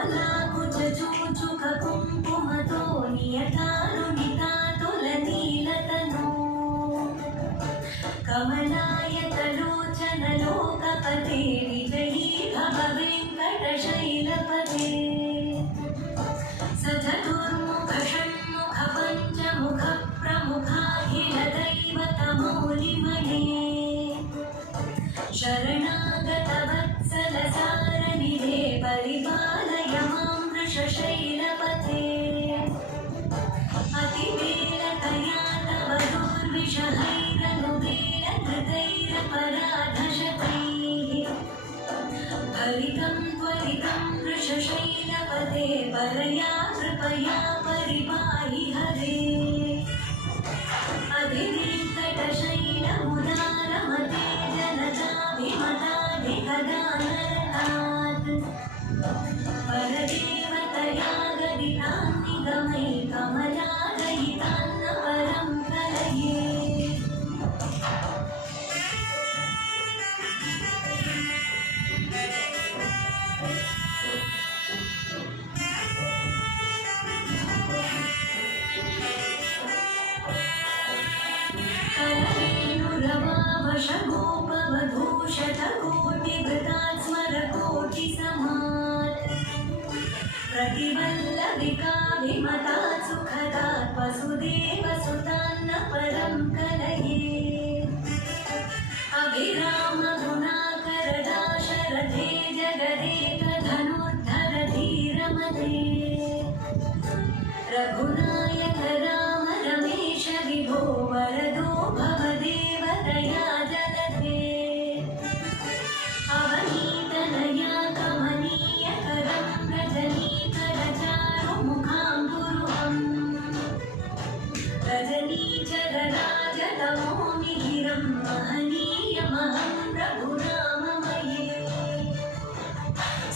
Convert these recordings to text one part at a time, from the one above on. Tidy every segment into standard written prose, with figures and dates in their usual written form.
कमलाकुचूचुककुङ्कुमतो नियतारुणितातुलनीलतनो कमलायतलोचनलोकपते विजयी भव वेङ्कटशैलपते सचतुर्मुख षण्मुख पञ्चमुख प्रमुखाखिलदैवतमौलिमणे शरणागतवत्सलसारनिधे परिपालय मां वृषशैलपते अतिवेलतया तव दुर्विषहैरनुवेलकृतैरपराधशतैः भरितं त्वरितं वृषशैलपते परया कृपया परिपाहि हरे अधिवेङ्कटशैलमुदारमते जनताभिमताधिकदानरतात् परदेवतया गदितान् निगमै कमलादयितान्न परं कलये कलवेणुरवावशगोपवधूशतकोटिवृतात् स्मरकोटिसमात् प्रतिवल्लविकाभिमतात् सुखदात् वसुदेवसुतान्न परं कलये अभिरामगुणाकरदाशरथे जगदेकधनुर्धर धीरमते रघुनायक राम रमेश विभो वरदो भवदेवतया जलते अवनीतनया कमनीयकरं रजनीकरचारुमुखाम्बुरुहम् रजनीचरराजतमो मिहिरं महनीयमहं रघुराममये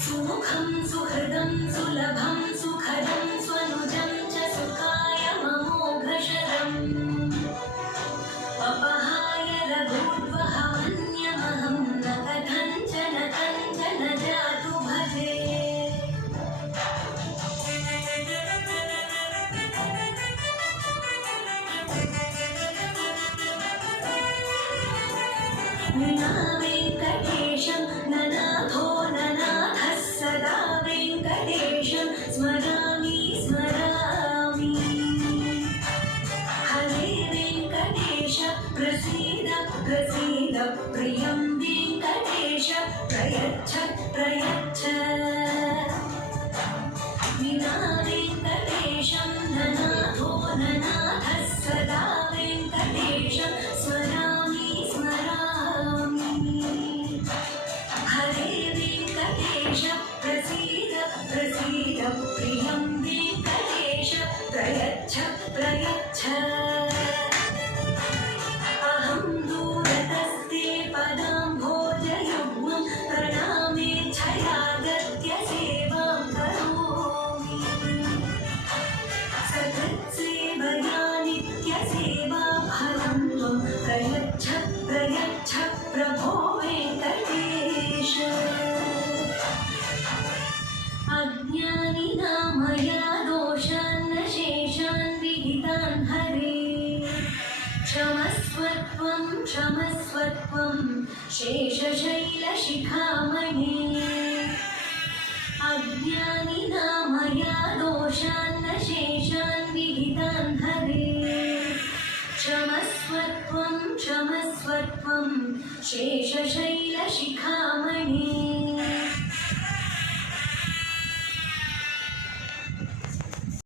सुमुखं सुहृदं सुलभं सुखदं स्वनुजं च सुखाय ममोघशरम् अपहाय रघूद्वहमन्यमहं न कथञ्चन कञ्चन जातु भजे विना वेङ्कटेशं ननाथो ननाथः सदा वेङ्कटेशं स्मरामि स्मरामि हरे वेङ्कटेश प्रसीद प्रसीद प्रियं वेङ्कटेश प्रयच्छ प्रयच्छ विना वेङ्कटेशं ननाथो ननाथः सदा वेङ्कटेशं स्मरामि स्मरामि हरे वेङ्कटेश प्रसीद प्रसीद प्रियं वेङ्कटेश प्रयच्छ प्रयच्छ अहं दूरतस्ते पदाम्भोजयुग्मं प्रणामेच्छयागत्य सेवां करोमि सकृत्सेवया नित्यसेवाफलं त्वं प्रयच्छ प्रयच्छ प्रभो वेङ्कटेश अज्ञानिनां मया दोषान्न शेषान् विहितान् हरे क्षमस्व त्वं शेषशैलशिखामणे अज्ञानिनां मया दोषान्न शेषान् विहितान् हरे क्षमस्व त्वं शेषशैलशिखामणे